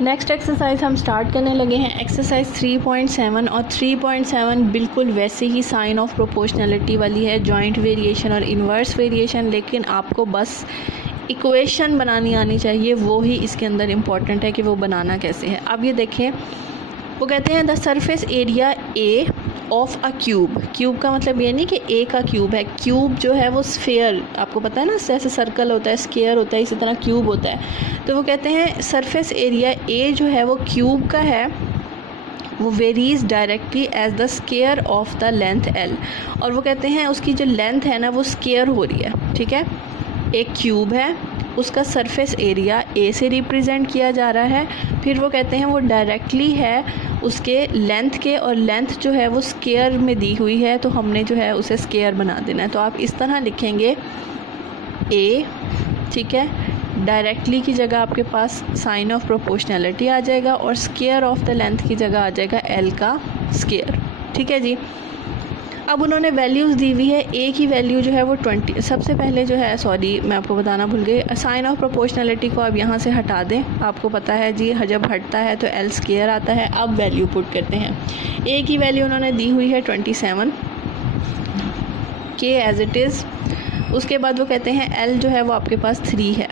Next exercise हम start करने लगे हैं। एक्सरसाइज 3.7 और 3.7 बिल्कुल वैसे ही साइन ऑफ प्रोपोर्शनलिटी वाली है, जॉइंट वेरिएशन और इन्वर्स वेरिएशन, लेकिन आपको बस इक्वेशन बनानी आनी चाहिए, वो ही इसके अंदर इम्पॉर्टेंट है कि वो बनाना कैसे है। अब ये देखें, वो कहते हैं the surface area A of a cube. Cube का मतलब ये नहीं कि ए का क्यूब है, क्यूब जो है वो स्फेयर, आपको पता है ना, जैसे सर्कल होता है, स्क्वायर होता है, इसी तरह क्यूब होता है। तो वो कहते हैं सरफेस एरिया ए जो है वो क्यूब का है, वो varies directly as the square of the length L. और वो कहते हैं उसकी जो लेंथ है ना वो स्क्वायर हो रही है, ठीक है। एक क्यूब है, उसका सरफेस एरिया ए से रिप्रेजेंट किया जा रहा है, फिर वो कहते हैं वो डायरेक्टली है उसके लेंथ के, और लेंथ जो है वो स्क्वायर में दी हुई है, तो हमने जो है उसे स्क्वायर बना देना है। तो आप इस तरह लिखेंगे ए, ठीक है, डायरेक्टली की जगह आपके पास साइन ऑफ प्रोपोर्शनैलिटी आ जाएगा और स्क्वायर ऑफ द लेंथ की जगह आ जाएगा एल का स्क्वायर, ठीक है जी। अब उन्होंने वैल्यूज़ दी हुई है, ए की वैल्यू जो है वो 20। सबसे पहले जो है, सॉरी मैं आपको बताना भूल गई, साइन ऑफ प्रोपोर्शनैलिटी को आप यहाँ से हटा दें, आपको पता है जी जब हटता है तो एल स्क्वायर आता है। अब वैल्यू पुट करते हैं। ए की वैल्यू उन्होंने दी हुई है 27 के एज इट इज़। उसके बाद वो कहते हैं एल जो है वो आपके पास 3 है,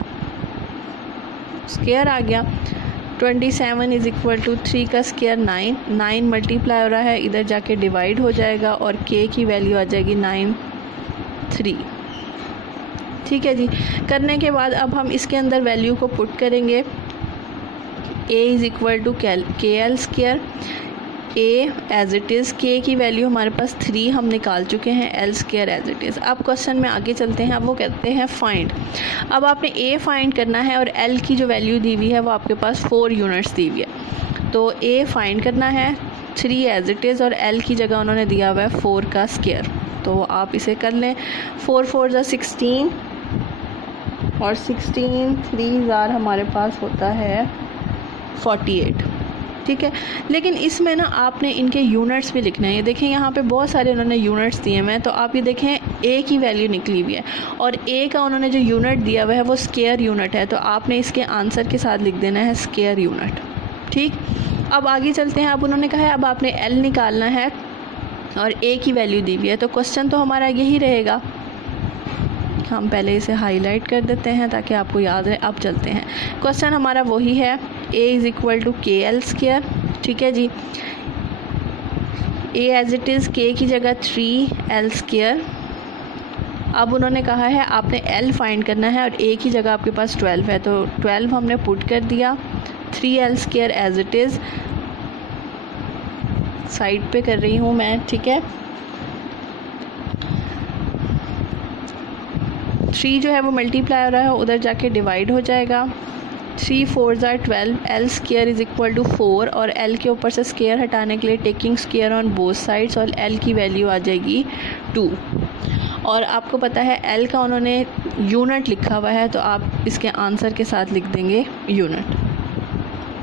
स्क्वायर आ गया। 27 इज़ इक्वल टू 3 का स्क्वायर 9, 9 मल्टीप्लाई हो रहा है, इधर जाके डिवाइड हो जाएगा और k की वैल्यू आ जाएगी 93, ठीक है जी। करने के बाद अब हम इसके अंदर वैल्यू को पुट करेंगे। a is equal to K L square, A as it is, K की वैल्यू हमारे पास 3 हम निकाल चुके हैं, L square as it is. अब क्वेश्चन में आगे चलते हैं। अब वो कहते हैं फाइंड। अब आपने ए फाइंड करना है और एल की जो वैल्यू दी हुई है वो आपके पास 4 यूनिट्स दी हुई है। तो ए फाइंड करना है 3 एज इट इज़ और एल की जगह उन्होंने दिया हुआ है 4 का स्क्वायर। तो आप इसे कर लें, 4 4 ज़ा 16 और 16 3 ज़ार हमारे पास होता है 48, ठीक है। लेकिन इसमें ना आपने इनके यूनिट्स भी लिखने हैं। ये देखें यहाँ पे बहुत सारे उन्होंने यूनिट्स दिए हैं, तो आप ये देखें ए की वैल्यू निकली हुई है और ए का उन्होंने जो यूनिट दिया हुआ है वो स्क्वायर यूनिट है, तो आपने इसके आंसर के साथ लिख देना है स्क्वायर यूनिट, ठीक। अब आगे चलते हैं। अब उन्होंने कहा है अब आपने एल निकालना है और ए की वैल्यू दी हुई है, तो क्वेश्चन तो हमारा यही रहेगा। हम पहले इसे हाईलाइट कर देते हैं ताकि आपको याद रहे। अब चलते हैं, क्वेश्चन हमारा वही है, a is equal to K L square, ठीक है जी। a as it is, k की जगह 3 एल स्क्वायर। अब उन्होंने कहा है आपने l फाइंड करना है और a की जगह आपके पास 12 है, तो 12 हमने पुट कर दिया, 3 L square as it is, side पे कर रही हूँ मैं, ठीक है। 3 जो है वो मल्टीप्लाई हो रहा है, उधर जाके डिवाइड हो जाएगा। 3 4 ज़ा 12, L square is equal to 4 और एल के ऊपर से स्क्वायर हटाने के लिए taking square on both sides, और एल की वैल्यू आ जाएगी 2। और आपको पता है एल का उन्होंने यूनिट लिखा हुआ है, तो आप इसके आंसर के साथ लिख देंगे यूनिट।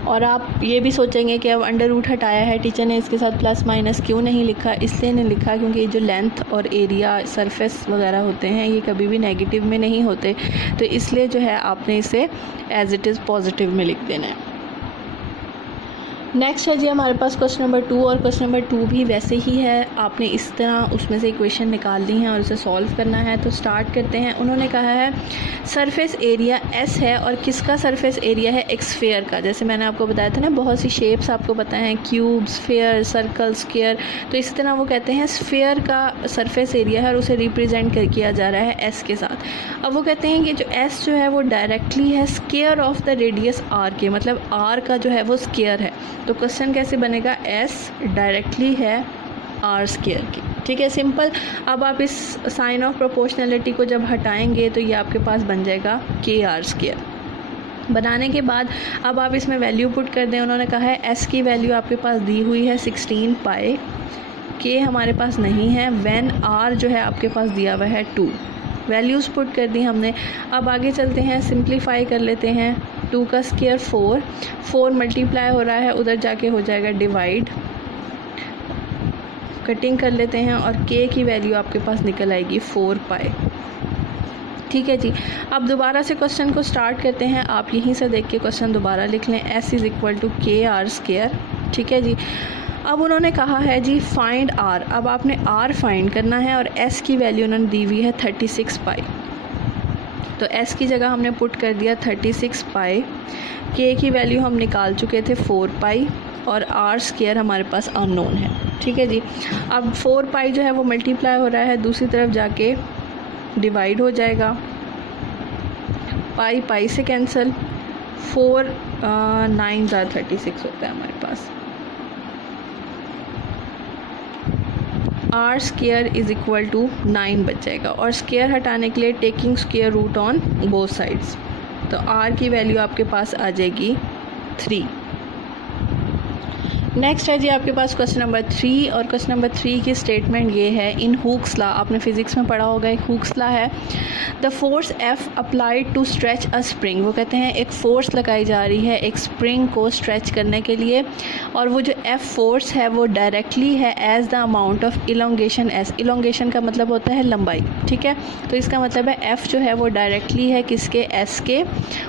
और आप ये भी सोचेंगे कि अब अंडर रूट हटाया है, टीचर ने इसके साथ प्लस माइनस क्यों नहीं लिखा। इसलिए नहीं लिखा क्योंकि जो लेंथ और एरिया सरफेस वगैरह होते हैं ये कभी भी नेगेटिव में नहीं होते, तो इसलिए जो है आपने इसे एज इट इज़ पॉजिटिव में लिख देना है। नेक्स्ट है जी हमारे पास क्वेश्चन नंबर 2, और क्वेश्चन नंबर 2 भी वैसे ही है, आपने इस तरह उसमें से इक्वेशन निकाल दी हैं और उसे सॉल्व करना है। तो स्टार्ट करते हैं। उन्होंने कहा है सरफेस एरिया एस है और किसका सरफेस एरिया है, एक स्फेयर का। जैसे मैंने आपको बताया था ना, बहुत सी शेप्स आपको बताए हैं, क्यूब, स्फेयर, सर्कल, स्क्वायर, तो इसी तरह वो कहते हैं स्फेयर का सरफेस एरिया है और उसे रिप्रेजेंट किया जा रहा है एस के साथ। अब वो कहते हैं कि जो एस जो है वो डायरेक्टली है square of the radius R के, मतलब आर का जो है वो स्क्वायर है। तो क्वेश्चन कैसे बनेगा, एस डायरेक्टली है आर स्क्वायर की, ठीक है, सिंपल। अब आप इस साइन ऑफ प्रोपोर्शनैलिटी को जब हटाएंगे तो ये आपके पास बन जाएगा के आर स्क्वायर। बनाने के बाद अब आप इसमें वैल्यू पुट कर दें। उन्होंने कहा है एस की वैल्यू आपके पास दी हुई है 16 पाई, के हमारे पास नहीं है, व्हेन आर जो है आपके पास दिया हुआ है 2, वैल्यूज़ पुट कर दी हमने। अब आगे चलते हैं, सिंप्लीफाई कर लेते हैं। 2 का स्क्वायर 4, 4 मल्टीप्लाई हो रहा है, उधर जाके हो जाएगा डिवाइड, कटिंग कर लेते हैं और k की वैल्यू आपके पास निकल आएगी 4 पाई, ठीक है जी। अब दोबारा से क्वेश्चन को स्टार्ट करते हैं। आप यहीं से देख के क्वेश्चन दोबारा लिख लें। s इज़ इक्वल टू के आर स्क्वायर, ठीक है जी। अब उन्होंने कहा है जी फाइंड r। अब आपने r फाइंड करना है और s की वैल्यू उन्होंने दी हुई है 36 पाई। तो s की जगह हमने पुट कर दिया 36 पाई। k की वैल्यू हम निकाल चुके थे 4 पाई और r स्क्वायर हमारे पास अननोन है, ठीक है जी। अब 4 पाई जो है वो मल्टीप्लाई हो रहा है, दूसरी तरफ जाके डिवाइड हो जाएगा। पाई पाई से कैंसिल, 4 9 36 होता है हमारे पास। r square is equal to 9 बच जाएगा और स्क्वायर हटाने के लिए taking square root on both sides, तो r की वैल्यू आपके पास आ जाएगी 3। नेक्स्ट है जी आपके पास क्वेश्चन नंबर 3 और क्वेश्चन नंबर 3 की स्टेटमेंट ये है इन हुक्स लॉ। आपने फिजिक्स में पढ़ा होगा, एक हुक्स लॉ है। The force F applied to stretch a spring, वो कहते हैं एक फ़ोर्स लगाई जा रही है एक स्प्रिंग को स्ट्रेच करने के लिए, और वो जो F फोर्स है वो डायरेक्टली है as the amount of elongation S। Elongation का मतलब होता है लंबाई, ठीक है। तो इसका मतलब है F जो है वो डायरेक्टली है किसके, S के।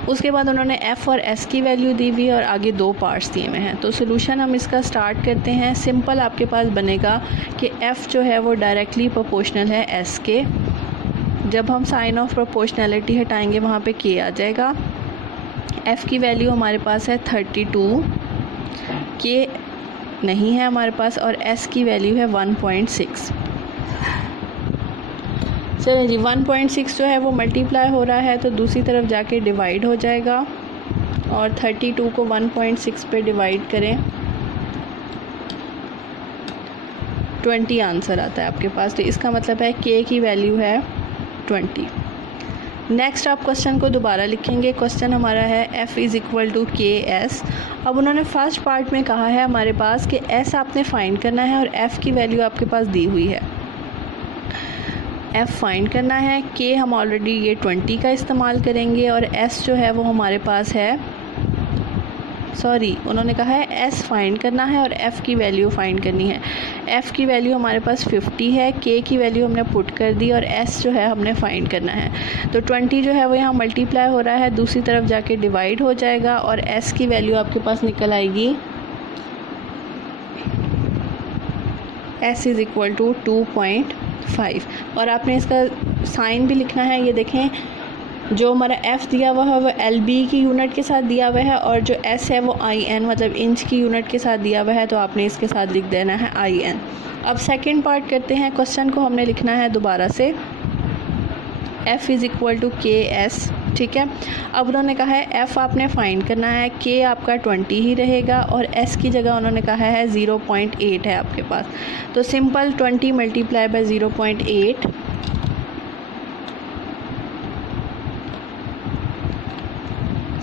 उसके बाद उन्होंने F और S की वैल्यू दी हुई है और आगे 2 पार्ट्स दिए हुए हैं। तो सोल्यूशन हम इसका स्टार्ट करते हैं। सिंपल आपके पास बनेगा कि F जो है वो डायरेक्टली प्रोपोर्शनल है S के। जब हम साइन ऑफ प्रोपोर्शनैलिटी हटाएंगे वहाँ पे K आ जाएगा। F की वैल्यू हमारे पास है 32, K नहीं है हमारे पास, और S की वैल्यू है 1.6। चलिए जी, 1.6 जो है वो मल्टीप्लाई हो रहा है तो दूसरी तरफ जाके डिवाइड हो जाएगा, और 32 को 1.6 पे डिवाइड करें 20 आंसर आता है आपके पास। तो इसका मतलब है K की वैल्यू है 20। नेक्स्ट आप क्वेश्चन को दोबारा लिखेंगे। क्वेश्चन हमारा है F इज़ इक्वल टू के एस। अब उन्होंने फर्स्ट पार्ट में कहा है हमारे पास कि S आपने फाइंड करना है और F की वैल्यू आपके पास दी हुई है। F फाइंड करना है, K हम ऑलरेडी ये 20 का इस्तेमाल करेंगे, और S जो है वो हमारे पास है, उन्होंने कहा है S फाइंड करना है और F की वैल्यू फाइंड करनी है। F की वैल्यू हमारे पास 50 है, K की वैल्यू हमने पुट कर दी और S जो है हमने फाइंड करना है। तो 20 जो है वो यहाँ मल्टीप्लाई हो रहा है, दूसरी तरफ जाके डिवाइड हो जाएगा और S की वैल्यू आपके पास निकल आएगी S इज़ इक्वल टू 2.5। और आपने इसका साइन भी लिखना है। ये देखें, जो हमारा F दिया हुआ है वो LB की यूनिट के साथ दिया हुआ है, और जो S है वो IN मतलब इंच की यूनिट के साथ दिया हुआ है, तो आपने इसके साथ लिख देना है IN। अब सेकंड पार्ट करते हैं। क्वेश्चन को हमने लिखना है दोबारा से, F इज़ इक्वल टू के एस, ठीक है। अब उन्होंने कहा है F आपने फाइंड करना है, K आपका 20 ही रहेगा और S की जगह उन्होंने कहा है 0.8 है आपके पास। तो सिंपल 20 मल्टीप्लाई बाय 0.8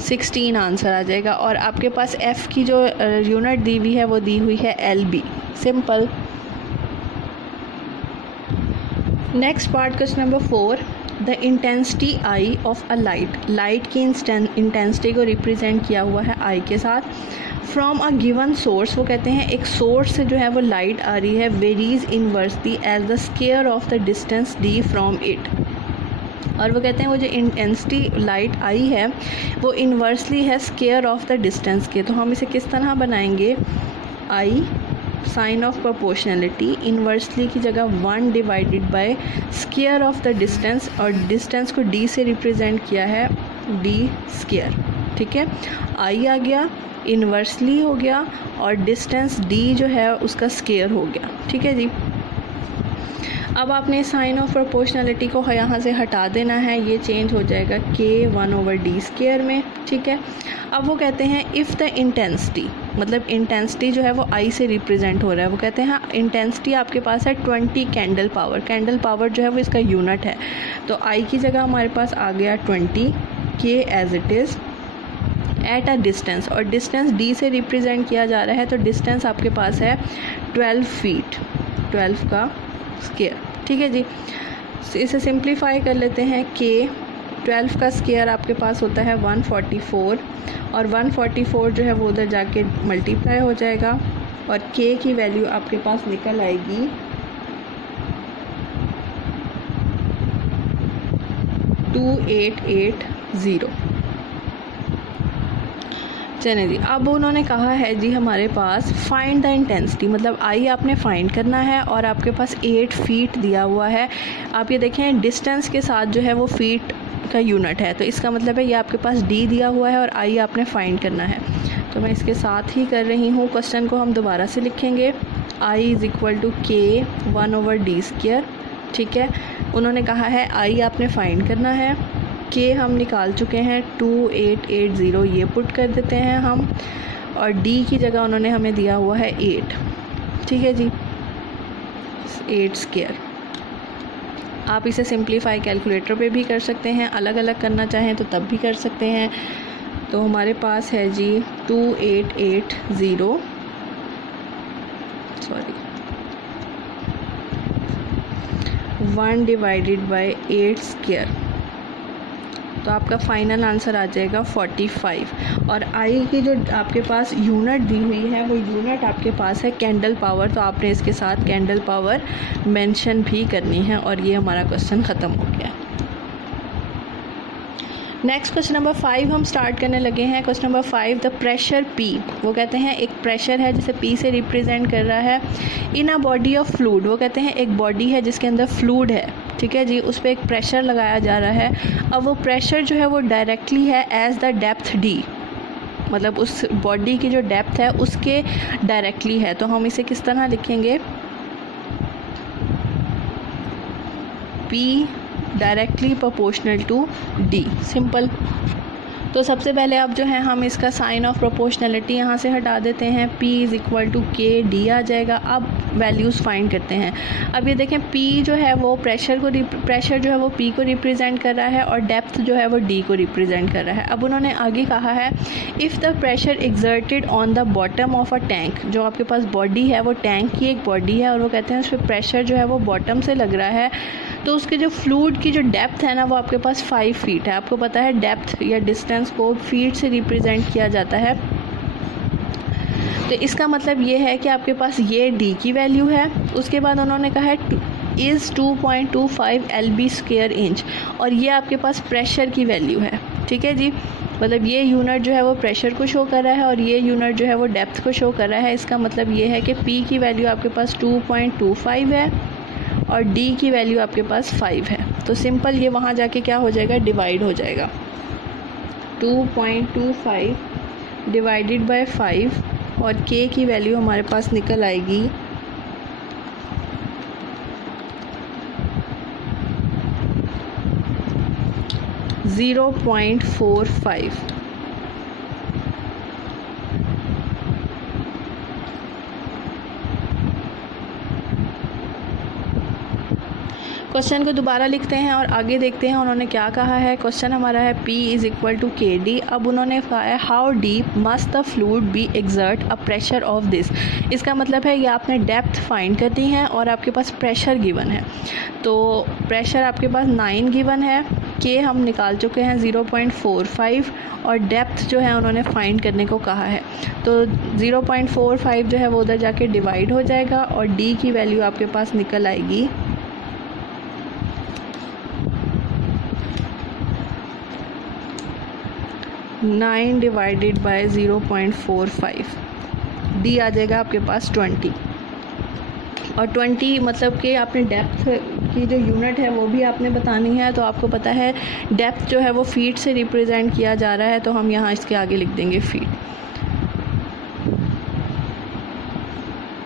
16 आंसर आ जाएगा। और आपके पास F की जो यूनिट दी हुई है वो दी हुई है LB। Simple. Next part question number 4, the intensity I of a light की इंटेंसिटी को रिप्रेजेंट किया हुआ है I के साथ। फ्रॉम अ गिवन सोर्स, वो कहते हैं एक सोर्स से जो है वो लाइट आ रही है, varies inversely as the square of the distance D from it. और वो कहते हैं वो जो इंटेंसिटी लाइट आई है वो इन्वर्सली है स्क्वायर ऑफ द डिस्टेंस के। तो हम इसे किस तरह बनाएंगे, आई साइन ऑफ प्रोपोर्शनैलिटी, इन्वर्सली की जगह 1 divided by square of the distance, और डिस्टेंस को d से रिप्रेजेंट किया है d स्क्वायर, ठीक है। आई आ गया, इन्वर्सली हो गया, और डिस्टेंस d जो है उसका स्क्वायर हो गया, ठीक है जी। अब आपने साइन ऑफ प्रोपोर्शनैलिटी को यहाँ से हटा देना है, ये चेंज हो जाएगा K 1/d स्क्वायर में, ठीक है। अब वो कहते हैं इफ़ द इंटेंसिटी, मतलब इंटेंसिटी जो है वो I से रिप्रेजेंट हो रहा है। वो कहते हैं इंटेंसिटी आपके पास है 20 कैंडल पावर जो है वो इसका यूनिट है। तो I की जगह हमारे पास आ गया 20, K as it is at a distance, और डिस्टेंस D से रिप्रेजेंट किया जा रहा है, तो डिस्टेंस आपके पास है 12 फीट, 12 का स्क्वायर, ठीक है जी। इसे सिंप्लीफाई कर लेते हैं। K 12 का स्क्वायर आपके पास होता है 144, और 144 जो है वो उधर जाके मल्टीप्लाई हो जाएगा, और K की वैल्यू आपके पास निकल आएगी 2880। चलिए जी, अब उन्होंने कहा है जी हमारे पास फाइंड द इंटेंसिटी, मतलब आई आपने फाइंड करना है और आपके पास 8 फीट दिया हुआ है। आप ये देखें डिस्टेंस के साथ जो है वो फीट का यूनिट है, तो इसका मतलब है ये आपके पास डी दिया हुआ है और आई आपने फाइंड करना है। तो मैं इसके साथ ही कर रही हूँ। क्वेश्चन को हम दोबारा से लिखेंगे, आई इज़ इक्वल टू के 1/d²। ठीक है, उन्होंने कहा है आई आपने फाइंड करना है, के हम निकाल चुके हैं 2880, ये पुट कर देते हैं हम, और डी की जगह उन्होंने हमें दिया हुआ है 8। ठीक है जी, 8²। आप इसे सिंप्लीफाई कैलकुलेटर पे भी कर सकते हैं, अलग अलग करना चाहें तो तब भी कर सकते हैं। तो हमारे पास है जी 2880 1/8²। तो आपका फाइनल आंसर आ जाएगा 45। और आई की जो आपके पास यूनिट दी हुई है वो यूनिट आपके पास है कैंडल पावर, तो आपने इसके साथ कैंडल पावर मेंशन भी करनी है। और ये हमारा क्वेश्चन ख़त्म हो गया। नेक्स्ट क्वेश्चन नंबर 5 हम स्टार्ट करने लगे हैं। Question number 5, the pressure P, वो कहते हैं एक प्रेशर है जिसे P से रिप्रेजेंट कर रहा है, इन अ बॉडी ऑफ फ्लूइड, वो कहते हैं एक बॉडी है जिसके अंदर फ्लूइड है। ठीक है जी, उस पर एक प्रेशर लगाया जा रहा है। अब वो प्रेशर जो है वो डायरेक्टली है एज द डेप्थ D, मतलब उस बॉडी की जो डेप्थ है उसके डायरेक्टली है। तो हम इसे किस तरह लिखेंगे, P directly proportional to D, simple. तो सबसे पहले अब जो है हम इसका साइन ऑफ प्रोपोर्शनलिटी यहाँ से हटा देते हैं, P is equal to K D आ जाएगा। अब वैल्यूज़ फाइंड करते हैं। अब ये देखें P जो है वो प्रेशर जो है वो P को रिप्रेजेंट कर रहा है और डेप्थ जो है वो D को रिप्रेजेंट कर रहा है। अब उन्होंने आगे कहा है, if the pressure exerted on the bottom of a tank, जो आपके पास बॉडी है वो टैंक की एक बॉडी है और वो कहते हैं उस पर प्रेशर जो है वो बॉटम से लग रहा है, तो उसके जो फ्लूइड की जो डेप्थ है ना वो आपके पास 5 फीट है। आपको पता है डेप्थ या डिस्टेंस को फीट से रिप्रेजेंट किया जाता है। तो इसका मतलब ये है कि आपके पास ये D की वैल्यू है। उसके बाद उन्होंने कहा है इज़ 2.25 lb² इंच, और ये आपके पास प्रेशर की वैल्यू है। ठीक है जी, मतलब ये यूनिट जो है वो प्रेशर को शो कर रहा है और ये यूनिट जो है वो डेप्थ को शो कर रहा है। इसका मतलब ये है कि P की वैल्यू आपके पास 2.25 है और D की वैल्यू आपके पास 5 है। तो सिंपल ये वहाँ जाके क्या हो जाएगा, डिवाइड हो जाएगा। 2.25 डिवाइडेड बाय 5 और K की वैल्यू हमारे पास निकल आएगी 0.45। क्वेश्चन को दोबारा लिखते हैं और आगे देखते हैं उन्होंने क्या कहा है। क्वेश्चन हमारा है P is equal to K D. अब उन्होंने कहा है how deep must the fluid be exert a pressure of this. इसका मतलब है ये आपने डेप्थ फाइंड करनी है और आपके पास प्रेशर गिवन है। तो प्रेशर आपके पास 9 गिवन है, के हम निकाल चुके हैं 0.45 और डेप्थ जो है उन्होंने फाइंड करने को कहा है। तो 0.45 जो है वो उधर जाके डिवाइड हो जाएगा और D की वैल्यू आपके पास निकल आएगी 9 डिवाइडेड बाय 0.45, D आ जाएगा आपके पास 20। और 20 मतलब कि आपने डेप्थ की जो यूनिट है वो भी आपने बतानी है। तो आपको पता है डेप्थ जो है वो फीट से रिप्रेजेंट किया जा रहा है, तो हम यहाँ इसके आगे लिख देंगे फीट।